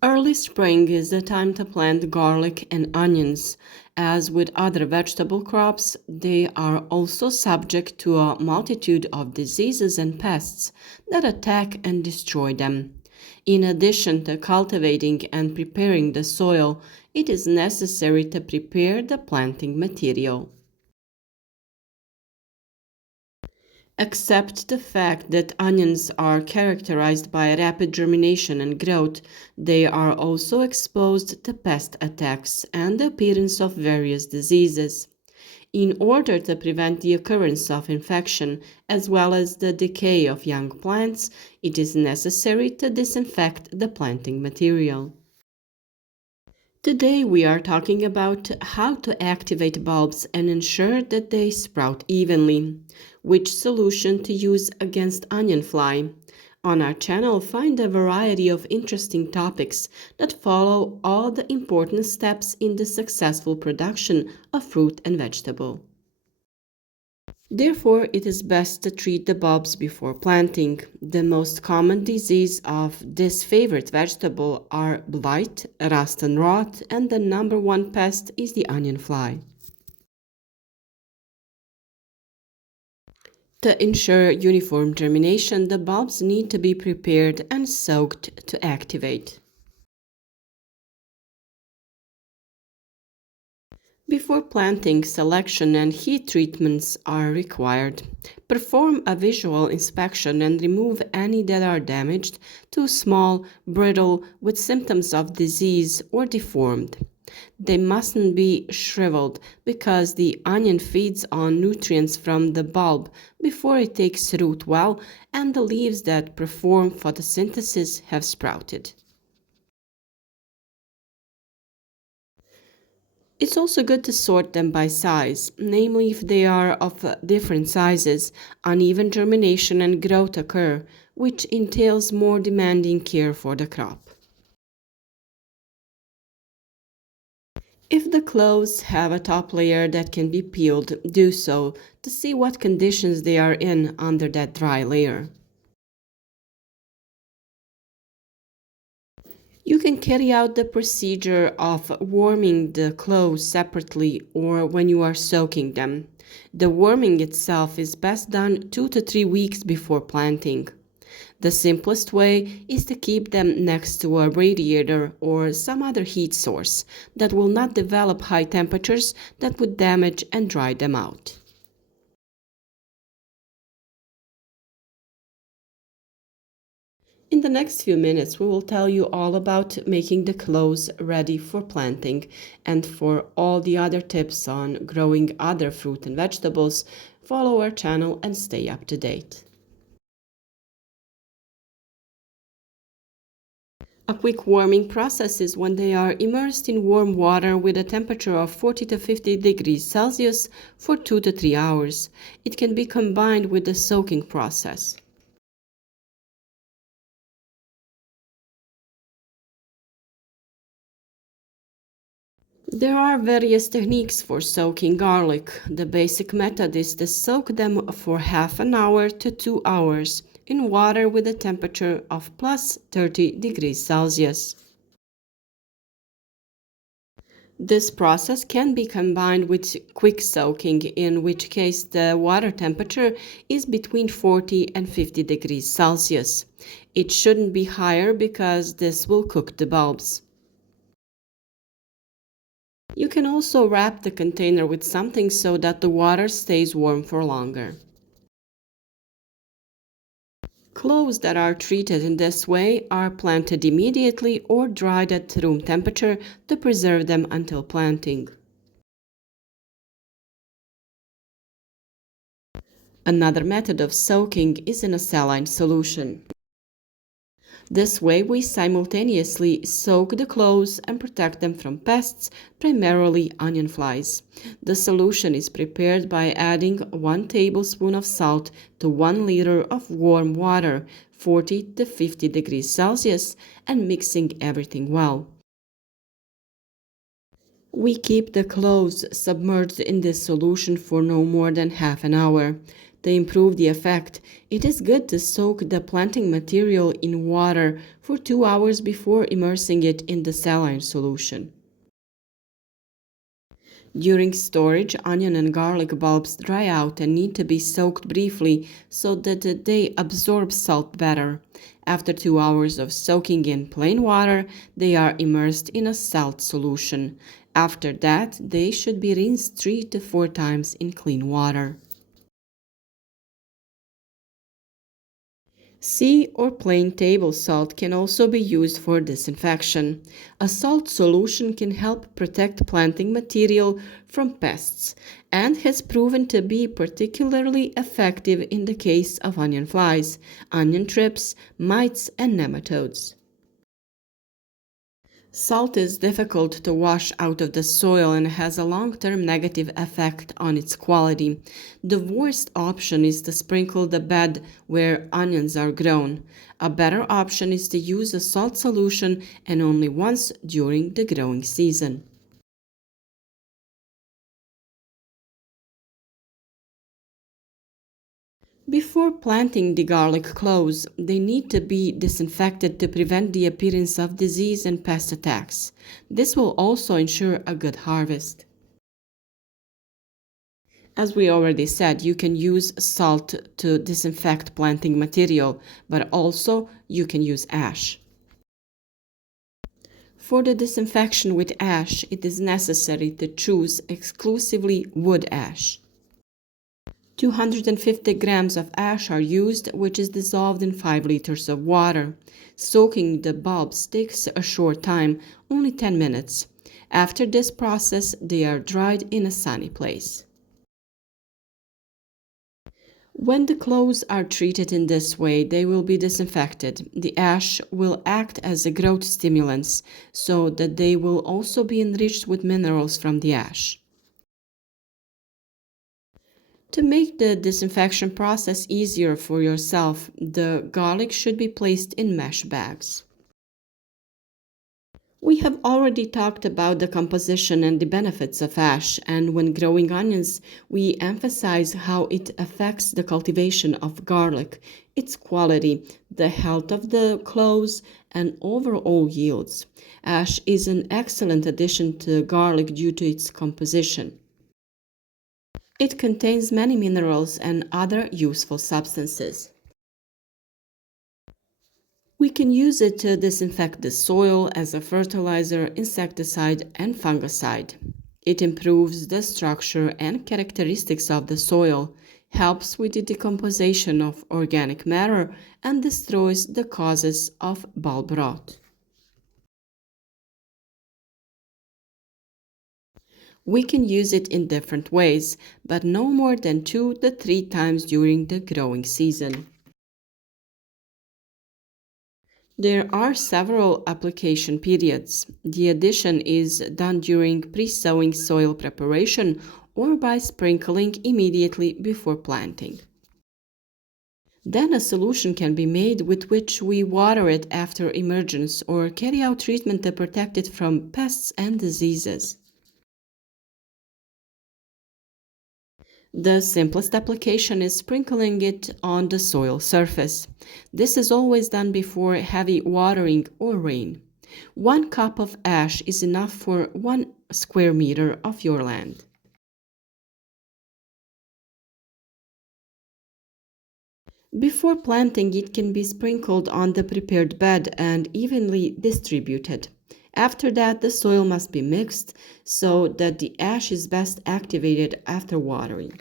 Early spring is the time to plant garlic and onions. As with other vegetable crops, they are also subject to a multitude of diseases and pests that attack and destroy them. In addition to cultivating and preparing the soil, it is necessary to prepare the planting material. Except the fact that onions are characterized by rapid germination and growth, they are also exposed to pest attacks and the appearance of various diseases. In order to prevent the occurrence of infection as well as the decay of young plants, it is necessary to disinfect the planting material. Today we are talking about how to activate bulbs and ensure that they sprout evenly, which solution to use against onion fly. On our channel, find a variety of interesting topics that follow all the important steps in the successful production of fruit and vegetable. Therefore, it is best to treat the bulbs before planting. The most common disease of this favorite vegetable are blight, rust and rot, and the number one pest is the onion fly. To ensure uniform germination, the bulbs need to be prepared and soaked to activate. Before planting, selection and heat treatments are required. Perform a visual inspection and remove any that are damaged, too small, brittle, with symptoms of disease, or deformed. They mustn't be shriveled because the onion feeds on nutrients from the bulb before it takes root well, and the leaves that perform photosynthesis have sprouted. It's also good to sort them by size, namely if they are of different sizes, uneven germination and growth occur, which entails more demanding care for the crop. If the cloves have a top layer that can be peeled, do so to see what conditions they are in under that dry layer. You can carry out the procedure of warming the clothes separately or when you are soaking them. The warming itself is best done 2 to 3 weeks before planting. The simplest way is to keep them next to a radiator or some other heat source that will not develop high temperatures that would damage and dry them out. In the next few minutes, we will tell you all about making the clothes ready for planting, and for all the other tips on growing other fruit and vegetables, follow our channel and stay up to date. A quick warming process is when they are immersed in warm water with a temperature of 40 to 50 degrees Celsius for 2 to 3 hours. It can be combined with the soaking process. There are various techniques for soaking garlic. The basic method is to soak them for half an hour to 2 hours in water with a temperature of plus 30 degrees Celsius. This process can be combined with quick soaking, in which case the water temperature is between 40 and 50 degrees Celsius. It shouldn't be higher because this will cook the bulbs. You can also wrap the container with something so that the water stays warm for longer. Clothes that are treated in this way are planted immediately or dried at room temperature to preserve them until planting. Another method of soaking is in a saline solution. This way we simultaneously soak the clothes and protect them from pests, primarily onion flies. The solution is prepared by adding 1 tablespoon of salt to 1 liter of warm water, 40 to 50 degrees Celsius, and mixing everything well. We keep the clothes submerged in this solution for no more than half an hour. To improve the effect, it is good to soak the planting material in water for 2 hours before immersing it in the saline solution. During storage, onion and garlic bulbs dry out and need to be soaked briefly so that they absorb salt better. After 2 hours of soaking in plain water, they are immersed in a salt solution. After that, they should be rinsed 3 to 4 times in clean water. Sea or plain table salt can also be used for disinfection. A salt solution can help protect planting material from pests and has proven to be particularly effective in the case of onion flies, onion thrips, mites, and nematodes. Salt is difficult to wash out of the soil and has a long-term negative effect on its quality. The worst option is to sprinkle the bed where onions are grown. A better option is to use a salt solution and only once during the growing season. Before planting the garlic cloves, they need to be disinfected to prevent the appearance of disease and pest attacks. This will also ensure a good harvest. As we already said, you can use salt to disinfect planting material, but also you can use ash. For the disinfection with ash, it is necessary to choose exclusively wood ash. 250 grams of ash are used, which is dissolved in 5 liters of water. Soaking the bulbs takes a short time, only 10 minutes. After this process, they are dried in a sunny place. When the cloves are treated in this way, they will be disinfected. The ash will act as a growth stimulant, so that they will also be enriched with minerals from the ash. To make the disinfection process easier for yourself, the garlic should be placed in mesh bags. We have already talked about the composition and the benefits of ash, and when growing onions, we emphasize how it affects the cultivation of garlic, its quality, the health of the cloves, and overall yields. Ash is an excellent addition to garlic due to its composition. It contains many minerals and other useful substances. We can use it to disinfect the soil as a fertilizer, insecticide, and fungicide. It improves the structure and characteristics of the soil, helps with the decomposition of organic matter, and destroys the causes of bulb rot. We can use it in different ways, but no more than 2 to 3 times during the growing season. There are several application periods. The addition is done during pre-sowing soil preparation or by sprinkling immediately before planting. Then a solution can be made with which we water it after emergence or carry out treatment to protect it from pests and diseases. The simplest application is sprinkling it on the soil surface. This is always done before heavy watering or rain. 1 cup of ash is enough for 1 square meter of your land. Before planting, it can be sprinkled on the prepared bed and evenly distributed. After that, the soil must be mixed so that the ash is best activated after watering.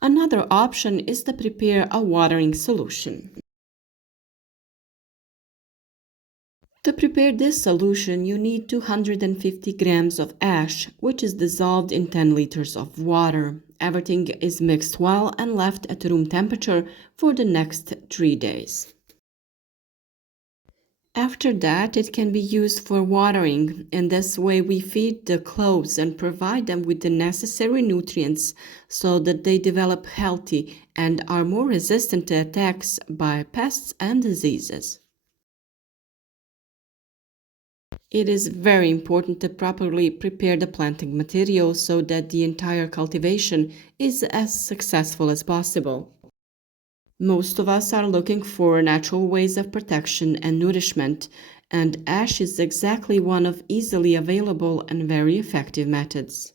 Another option is to prepare a watering solution. To prepare this solution, you need 250 grams of ash, which is dissolved in 10 liters of water. Everything is mixed well and left at room temperature for the next 3 days. After that, it can be used for watering. In this way, we feed the cloves and provide them with the necessary nutrients so that they develop healthy and are more resistant to attacks by pests and diseases. It is very important to properly prepare the planting material so that the entire cultivation is as successful as possible. Most of us are looking for natural ways of protection and nourishment, and ash is exactly one of easily available and very effective methods.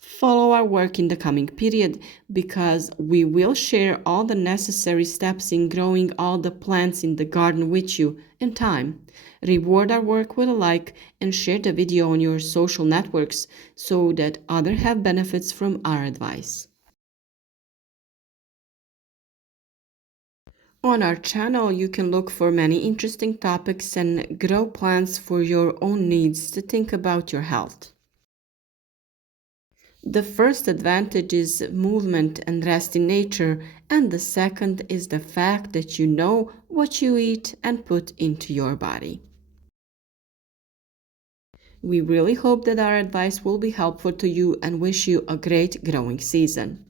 Follow our work in the coming period because we will share all the necessary steps in growing all the plants in the garden with you in time. Reward our work with a like and share the video on your social networks so that others have benefits from our advice. On our channel, you can look for many interesting topics and grow plants for your own needs to think about your health. The first advantage is movement and rest in nature, and the second is the fact that you know what you eat and put into your body. We really hope that our advice will be helpful to you and wish you a great growing season.